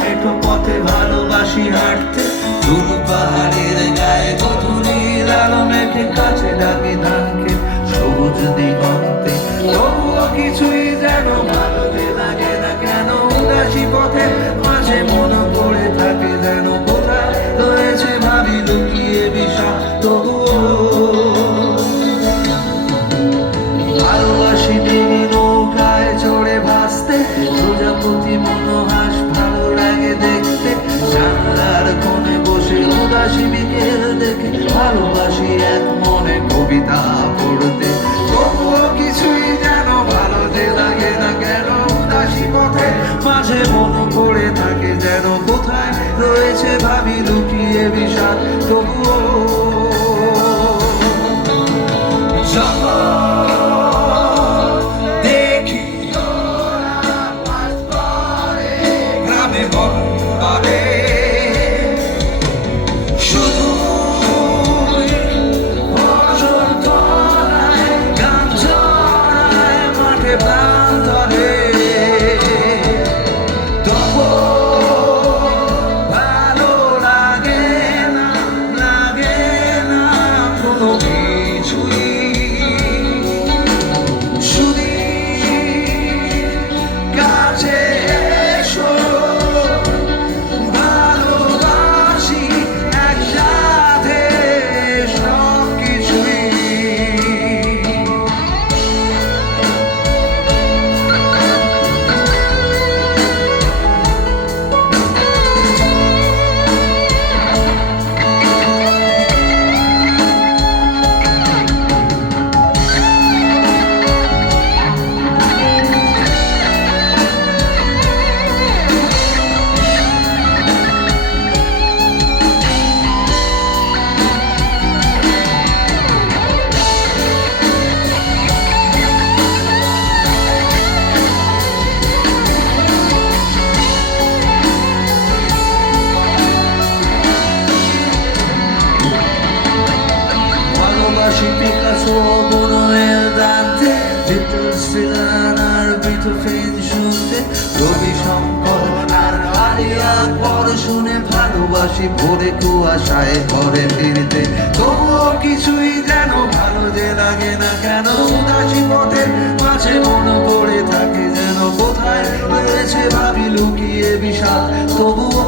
মেঠো পথে ভালোবাসি হাঁটতে, দুরু পাহাড়ের গায়ে গধূলির আলো মেখে কাছে ডাকি ধানকে সবুজ দিগন্তে। তবুও কিছুই যেন ভালো যে লাগে না কেন, উদাসী পথে মাঝে মনে পড়ে থাকে যেন কোথায় রয়েছে ভাবি লুকিয়ে বিষয়। তবুও ভালোবাসি ডিঙি নৌকায় চড়ে ভাসতে, প্রজাপতি মনোহাস ভালো লাগে দেখতে, জানলার কোণে বসে উদাসী বিকেল দেখে ভালোবাসি এক মনে কবিতা পড়তে। তবুও কিছুই যেন ভালো যে লাগে না কেন, উদাসী পথে মাঝে মনে পড়ে থাকে যেন কোথায় রয়েছে ভাবি লুকিয়ে বিষাদ। তবুও Picasso, Buñuel, Dante, Beethoven আর Beethoven শুনতে, রবি শঙ্কর আর আলিয়া পর শুনে ভালোবাসি ভোরে কুয়াশায় ঘরে ফিরতে। তবুও কিছুই যেন ভালো যে লাগে না কেন, উদাসী পথে মাঝে মনে পড়ে থাকে যেন কোথায় রয়েছে ভাবি লুকিয়ে বিষাদ। তবুও